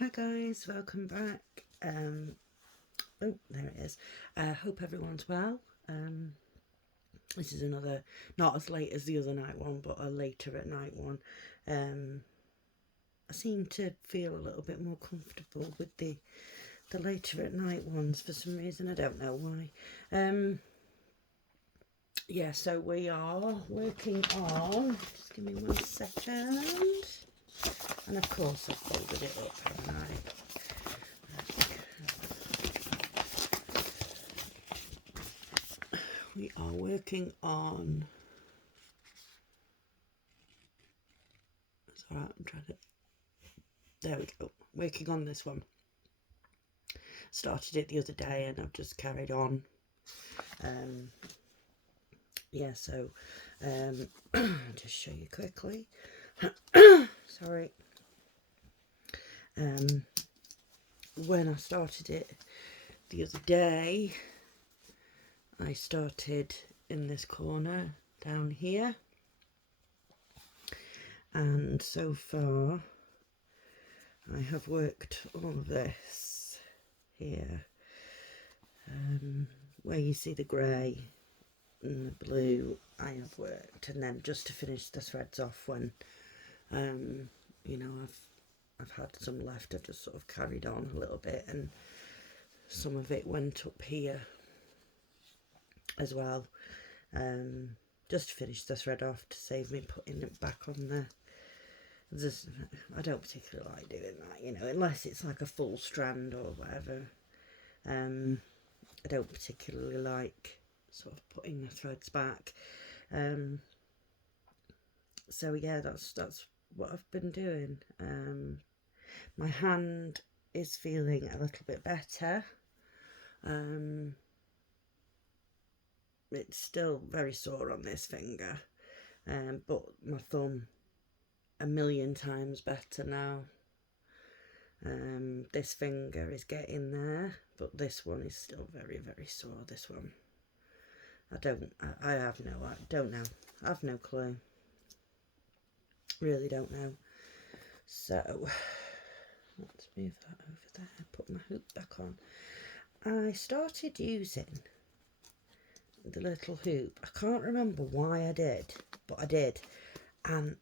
Hi guys, welcome back. Oh, there it is. Hope everyone's well. This is another, not as late as the other night one, but a later at night one. I seem to feel a little bit more comfortable with the later at night ones for some reason. I don't know why. Yeah, so we are working on. Just give me 1 second. And of course, I've folded it up, haven't I? We are working on. It's alright, I'm trying to. There we go. Working on this one. Started it the other day and I've just carried on. Yeah, so I'll just show you quickly. Sorry. When I started it the other day, I started in this corner down here, and so far I have worked all of this here, where you see the grey and the blue I have worked, and then just to finish the threads off when you know I've had some left, I've just sort of carried on a little bit, and some of it went up here as well, just to finish the thread off to save me putting it back on there. I don't particularly like doing that, you know, unless it's like a full strand or whatever. I don't particularly like sort of putting the threads back. So yeah, that's what I've been doing. My hand is feeling a little bit better. It's still very sore on this finger, but my thumb a million times better now. This finger is getting there, but this one is still very, very sore. This one, I don't know. I've no clue. Really don't know. So let's move that over there. Put my hoop back on. I started using the little hoop. I can't remember why I did, but I did, and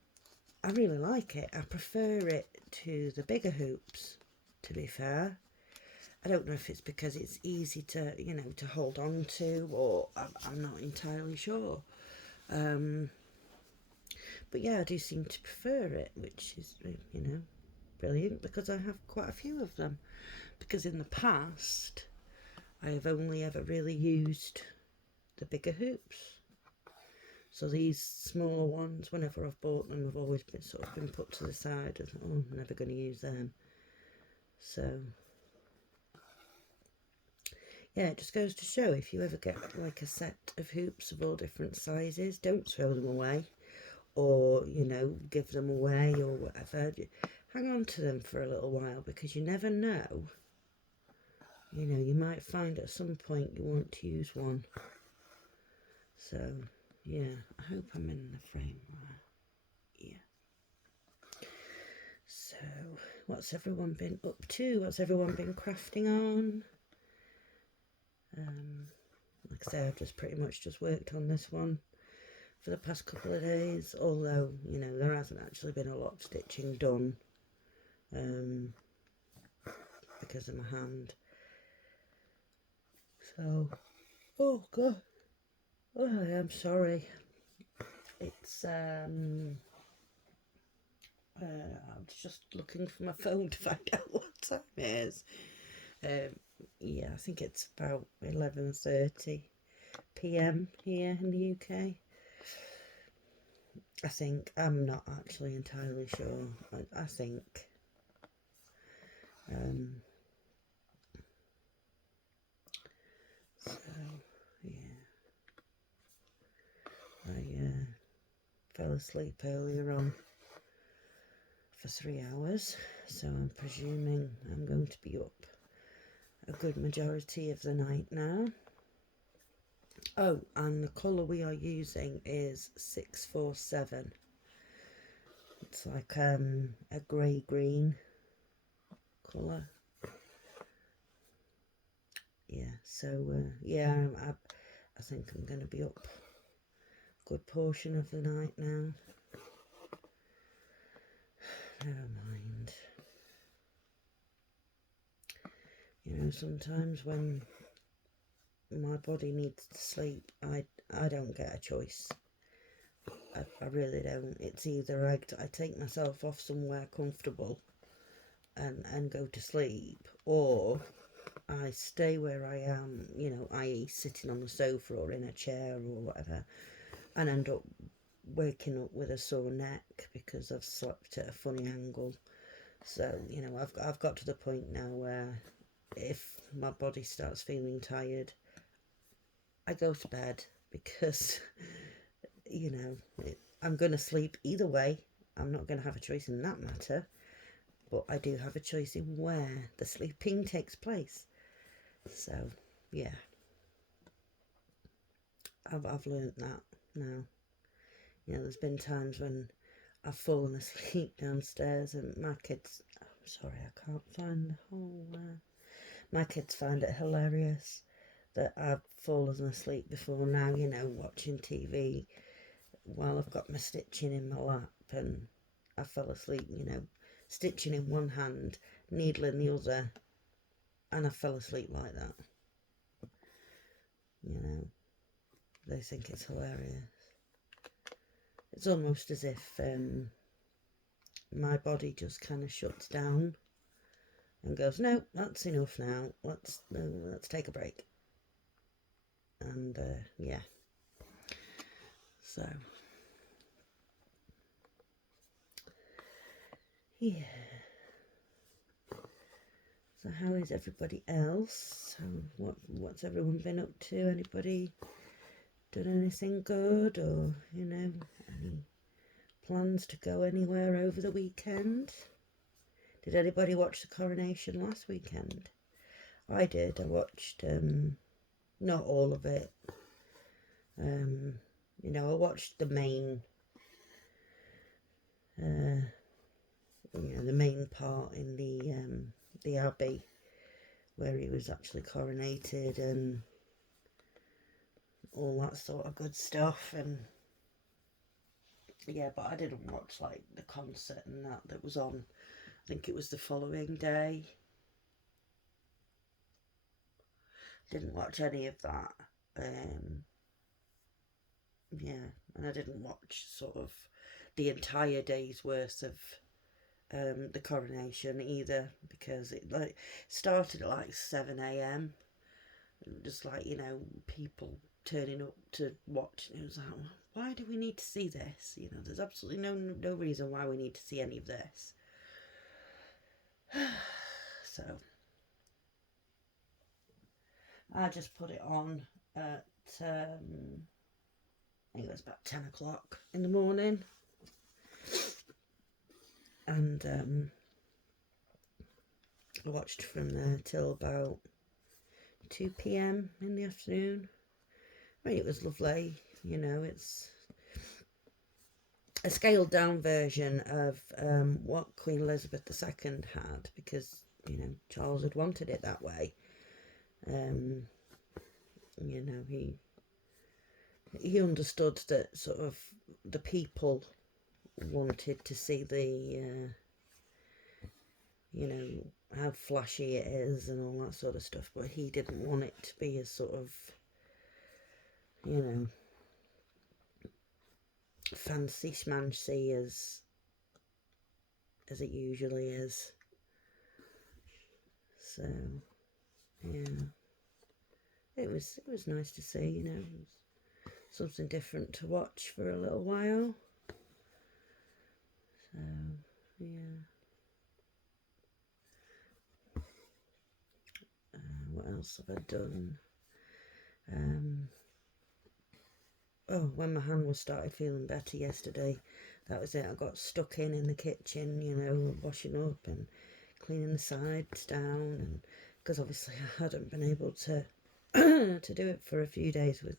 I really like it. I prefer it to the bigger hoops, to be fair. I don't know if it's because it's easy to, you know, to hold on to, or I'm not entirely sure. But yeah, I do seem to prefer it, which is, you know, brilliant, because I have quite a few of them. Because in the past, I have only ever really used the bigger hoops. So these smaller ones, whenever I've bought them, have always been sort of been put to the side. Of, oh, I'm never going to use them. So yeah, it just goes to show, if you ever get like a set of hoops of all different sizes, don't throw them away, or, you know, give them away or whatever. Hang on to them for a little while, because you never know. You know, you might find at some point you want to use one. So yeah, I hope I'm in the frame. Yeah. So what's everyone been up to? What's everyone been crafting on? Like I say, I've just pretty much just worked on this one for the past couple of days, although, you know, there hasn't actually been a lot of stitching done, because of my hand. So, oh god, oh, I am sorry. It's I'm just looking for my phone to find out what time it is. Yeah, I think it's about 11:30 p.m. here in the UK. I think, I'm not actually entirely sure. I think. So yeah, I fell asleep earlier on for 3 hours, so I'm presuming I'm going to be up a good majority of the night now. Oh, and the colour we are using is 647. It's like a grey green colour. Yeah, so yeah, I think I'm going to be up a good portion of the night now. Never mind. You know, sometimes when my body needs to sleep, I don't get a choice. I really don't. It's either I take myself off somewhere comfortable and go to sleep, or I stay where I am, you know, i.e. sitting on the sofa or in a chair or whatever, and end up waking up with a sore neck because I've slept at a funny angle. So, you know, I've got to the point now where if my body starts feeling tired, I go to bed because, you know, I'm going to sleep either way. I'm not going to have a choice in that matter, but I do have a choice in where the sleeping takes place. So, yeah, I've learnt that now. You know, there's been times when I've fallen asleep downstairs and my kids, I'm sorry, I can't find the whole, my kids find it hilarious that I've fallen asleep before now, you know, watching TV while I've got my stitching in my lap, and I fell asleep, you know, stitching in one hand, needle in the other, and I fell asleep like that. You know, they think it's hilarious. It's almost as if my body just kind of shuts down and goes, no, that's enough now. Let's take a break. And yeah, so yeah. So how is everybody else? What's everyone been up to? Anybody done anything good, or you know, any plans to go anywhere over the weekend? Did anybody watch the coronation last weekend? I did. I watched not all of it. You know, I watched the main you know, the main part in the Abbey where he was actually coronated and all that sort of good stuff. And yeah, but I didn't watch like the concert and that was on. I think it was the following day. Didn't watch any of that. Yeah, and I didn't watch sort of the entire day's worth of the coronation either, because it like started at like 7 a.m. just like, you know, people turning up to watch, and it was like, why do we need to see this? You know, there's absolutely no reason why we need to see any of this. So I just put it on at I think it was about 10 o'clock in the morning, and I watched from there till about 2 p.m. in the afternoon. I mean, it was lovely, you know, it's a scaled down version of what Queen Elizabeth II had, because, you know, Charles had wanted it that way. You know, he understood that sort of the people wanted to see the, you know, how flashy it is and all that sort of stuff, but he didn't want it to be as sort of, you know, fancy schmancy as it usually is. So yeah, it was nice to see, you know, something different to watch for a little while. So yeah. What else have I done? Oh, when my hand was started feeling better yesterday, that was it. I got stuck in the kitchen, you know, washing up and cleaning the sides down, and because obviously I hadn't been able to to do it for a few days with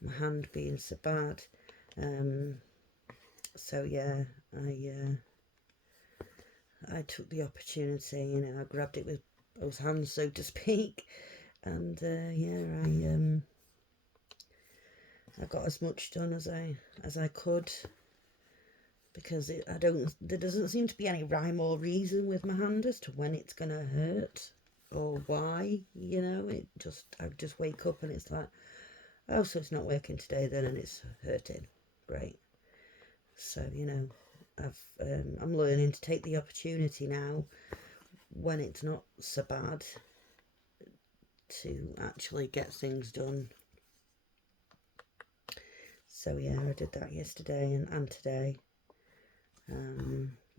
my hand being so bad. So yeah, I took the opportunity, you know, I grabbed it with both hands, so to speak, and yeah, I got as much done as I could, because there doesn't seem to be any rhyme or reason with my hand as to when it's gonna hurt or why, you know. I just wake up and it's like, oh, so it's not working today then, and it's hurting. Great. So, you know, I'm learning to take the opportunity now, when it's not so bad, to actually get things done. So yeah, I did that yesterday and today.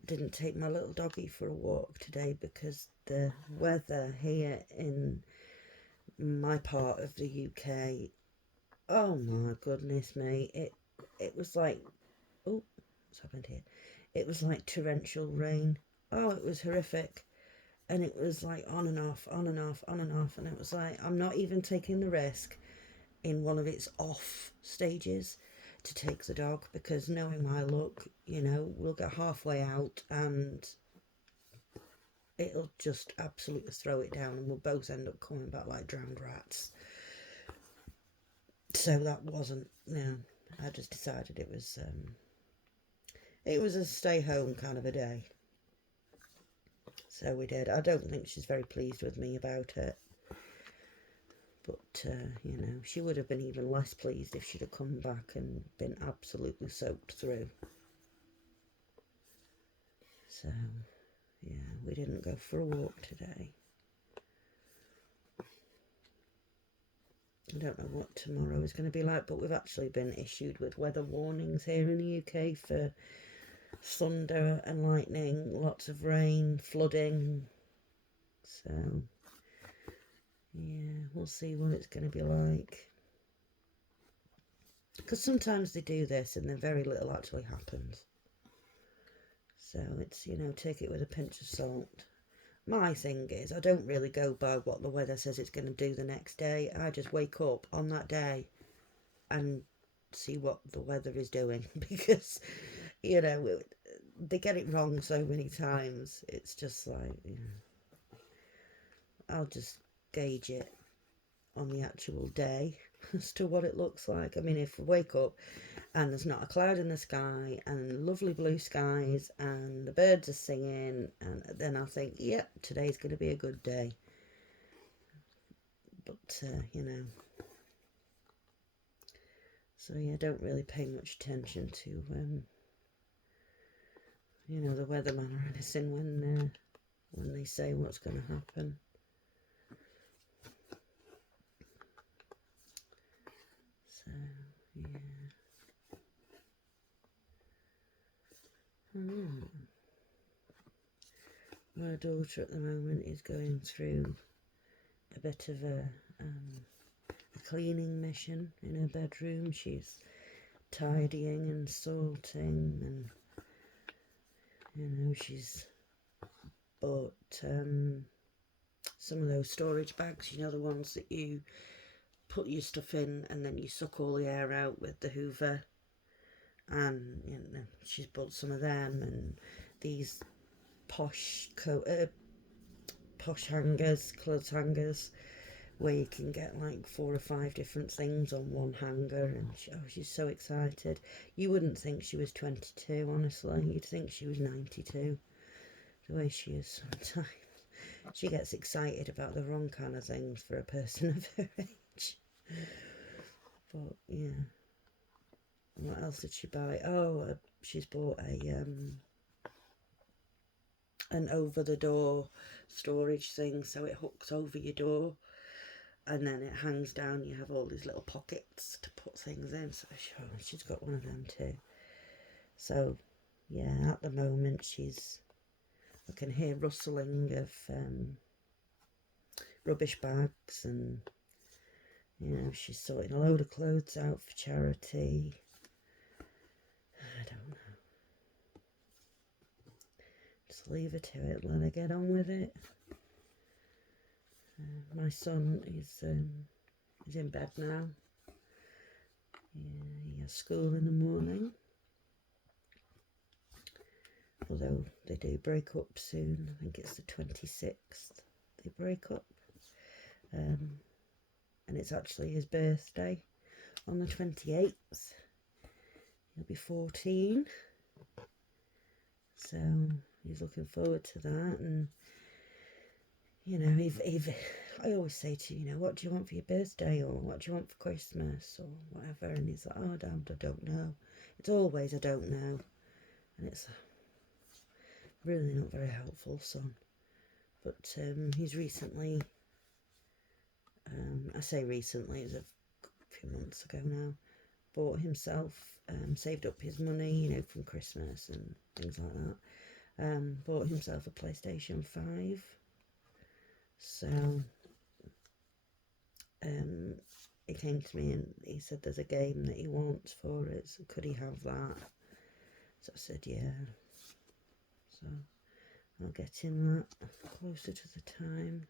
Didn't take my little doggy for a walk today because the weather here in my part of the UK, oh my goodness me, it was like, oh, what's happened here? It was like torrential rain. Oh, it was horrific. And it was like on and off, on and off, on and off. And it was like, I'm not even taking the risk in one of its off stages to take the dog, because knowing my luck, you know, we'll get halfway out and it'll just absolutely throw it down and we'll both end up coming back like drowned rats. So that wasn't, you know, I just decided it was a stay home kind of a day. So we did. I don't think she's very pleased with me about it. But, you know, she would have been even less pleased if she'd have come back and been absolutely soaked through. So, yeah, we didn't go for a walk today. I don't know what tomorrow is going to be like, but we've actually been issued with weather warnings here in the UK for thunder and lightning, lots of rain, flooding. So, yeah, we'll see what it's going to be like. Because sometimes they do this and then very little actually happens. So it's, you know, take it with a pinch of salt. My thing is, I don't really go by what the weather says it's going to do the next day. I just wake up on that day and see what the weather is doing. Because, you know, they get it wrong so many times. It's just like, you know, I'll just gauge it on the actual day as to what it looks like. I mean, if I wake up and there's not a cloud in the sky and lovely blue skies and the birds are singing, and then I'll think, yep, today's going to be a good day. But, you know, so yeah, I don't really pay much attention to, you know, the weatherman or anything when they say what's going to happen. So, yeah. My daughter at the moment is going through a bit of a cleaning mission in her bedroom. She's tidying and sorting, and, you know, she's bought some of those storage bags, you know, the ones that you put your stuff in and then you suck all the air out with the Hoover. And, you know, she's bought some of them, and these posh hangers, clothes hangers, where you can get like 4 or 5 different things on one hanger. And she's so excited. You wouldn't think she was 22, honestly. You'd think she was 92, the way she is sometimes. She gets excited about the wrong kind of things for a person of her age. But yeah, what else did she buy? Oh, she's bought an over-the-door storage thing, so it hooks over your door and then it hangs down. You have all these little pockets to put things in. So she's got one of them too. So yeah, at the moment I can hear rustling of rubbish bags, and, you know, she's sorting a load of clothes out for charity. I don't know. Just leave her to it, let her get on with it. My son is in bed now. Yeah, he has school in the morning. although they do break up soon. I think it's the 26th they break up. And it's actually his birthday on the 28th. He'll be 14. So he's looking forward to that. And, you know, if I always say to you, you know, what do you want for your birthday, or what do you want for Christmas, or whatever, and he's like, oh, Dad, I don't know. It's always, I don't know. And it's really not very helpful, son. But he's recently, I say recently, it's a few months ago now, bought himself, saved up his money, you know, from Christmas and things like that. Bought himself a PlayStation 5. So he came to me and he said there's a game that he wants for it, so could he have that? So I said yeah. So I'll get him that closer to the time.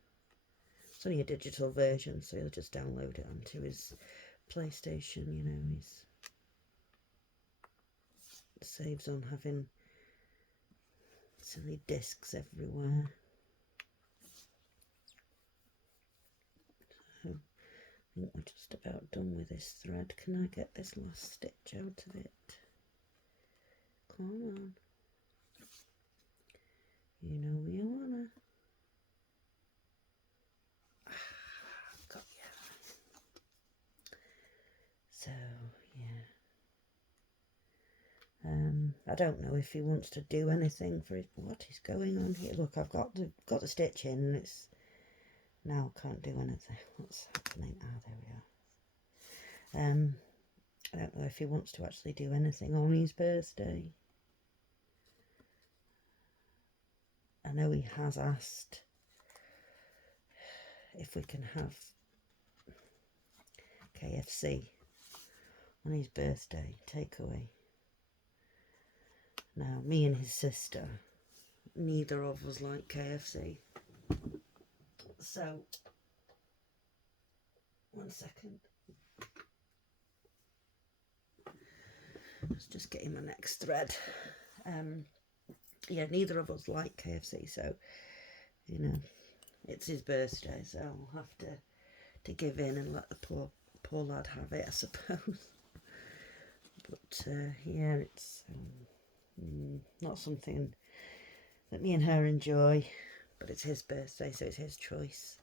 It's only a digital version, so he'll just download it onto his PlayStation, you know. He's saves on having silly discs everywhere. So I think we're just about done with this thread. Can I get this last stitch out of it? Come on. You know you wanna. Got ya. So yeah. I don't know if he wants to do anything for it. What is going on here? Look, I've got the stitch in, and it's now can't do anything. What's happening? Ah, there we are. I don't know if he wants to actually do anything on his birthday. I know he has asked if we can have KFC on his birthday, takeaway. Now, me and his sister, neither of us like KFC. So, one second. Let's just get in my next thread. Yeah, neither of us like KFC, so, you know, it's his birthday, so I'll have to give in and let the poor lad have it, I suppose. But, yeah, it's not something that me and her enjoy, but it's his birthday, so it's his choice.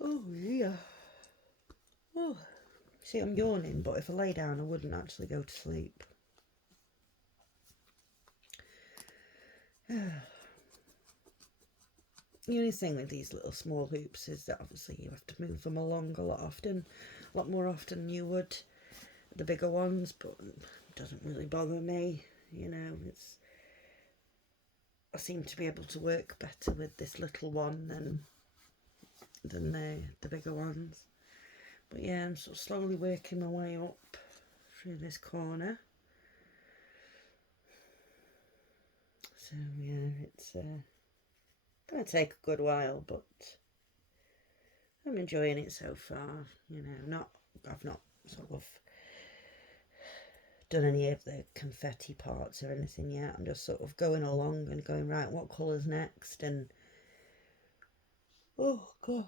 Oh, yeah. Oh. See, I'm yawning, but if I lay down, I wouldn't actually go to sleep. The only thing with these little small hoops is that obviously you have to move them along a lot more often than you would the bigger ones, but it doesn't really bother me, you know. I seem to be able to work better with this little one than the bigger ones. But yeah, I'm sort of slowly working my way up through this corner. So yeah, it's going to take a good while, but I'm enjoying it so far. You know, I've not sort of done any of the confetti parts or anything yet. I'm just sort of going along and going, right, what colour's next? And oh god,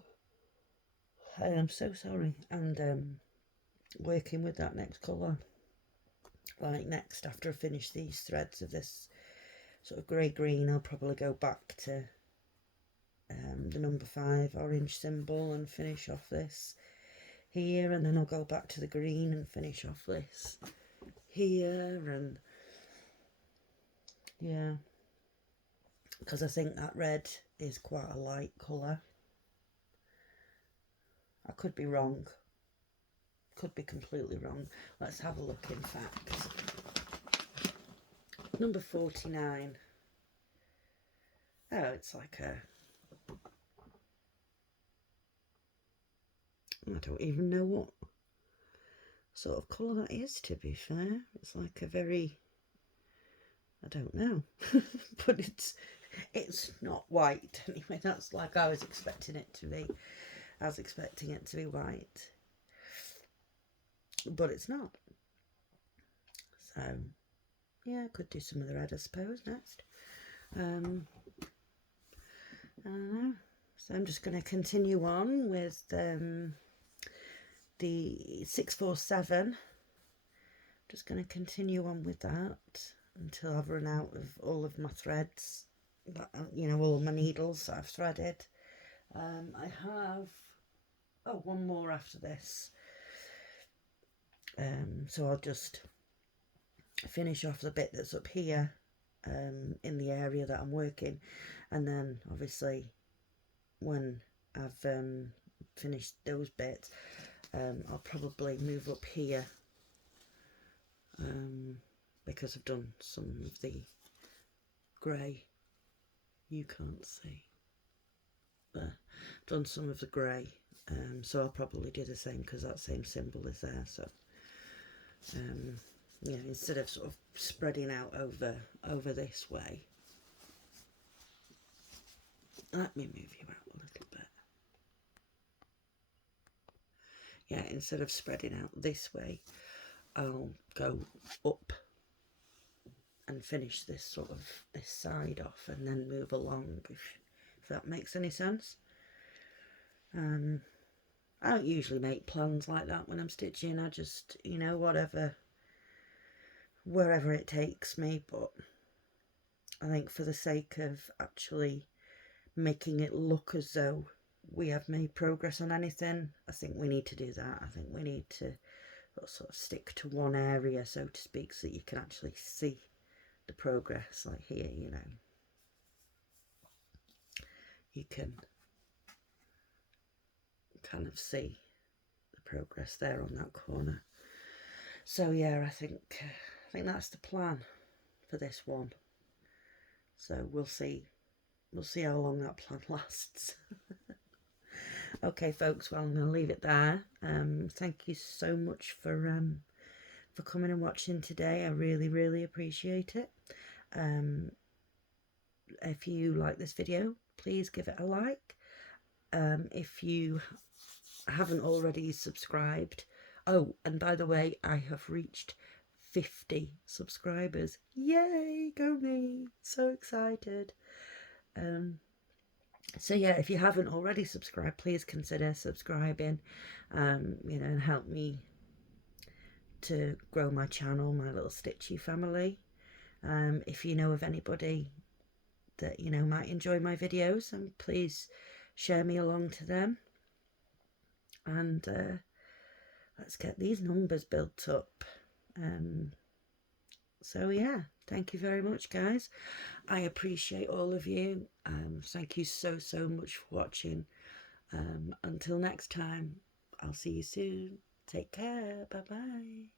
I am so sorry. And working with that next colour. Like next, after I finish these threads of this sort of grey-green, I'll probably go back to the number 5 orange symbol and finish off this here, and then I'll go back to the green and finish off this here, and yeah, because I think that red is quite a light colour. I could be wrong, could be completely wrong. Let's have a look. In fact, number 49. Oh, it's like a, I don't even know what sort of colour that is, to be fair. It's like a very, I don't know, but it's not white anyway. That's like I was expecting it to be. I was expecting it to be white, but it's not. So yeah, I could do some of the red, I suppose, next. I don't know. So I'm just going to continue on with the 647. Just going to continue on with that until I've run out of all of my threads, that, you know, all my needles that I've threaded. I have, one more after this. So I'll just finish off the bit that's up here in the area that I'm working, and then obviously when I've finished those bits, I'll probably move up here because I've done some of the grey. You can't see there. Done some of the grey, so I'll probably do the same because that same symbol is there. So yeah, instead of sort of spreading out over this way, let me move you out a little bit. Yeah, instead of spreading out this way, I'll go up and finish this side off and then move along, if that makes any sense. I don't usually make plans like that when I'm stitching. I just, you know, wherever it takes me, but I think for the sake of actually making it look as though we have made progress on anything, I think we need to do that. I think we need to sort of stick to one area, so to speak, so that you can actually see the progress. Like here, you know, you can kind of see the progress there on that corner. So yeah, I think that's the plan for this one. So we'll see how long that plan lasts. Okay, folks, well, I'm going to leave it there. Thank you so much for coming and watching today. I really, really appreciate it. If you like this video, please give it a like. If you haven't already subscribed, oh, and by the way, I have reached 50 subscribers. Yay, go me! So excited. So yeah, if you haven't already subscribed, please consider subscribing, you know, and help me to grow my channel, my little Stitchy family. If you know of anybody that, you know, might enjoy my videos, and please share me along to them. And let's get these numbers built up. So yeah, thank you very much, guys. I appreciate all of you. Thank you so much for watching. Until next time, I'll see you soon. Take care. Bye bye.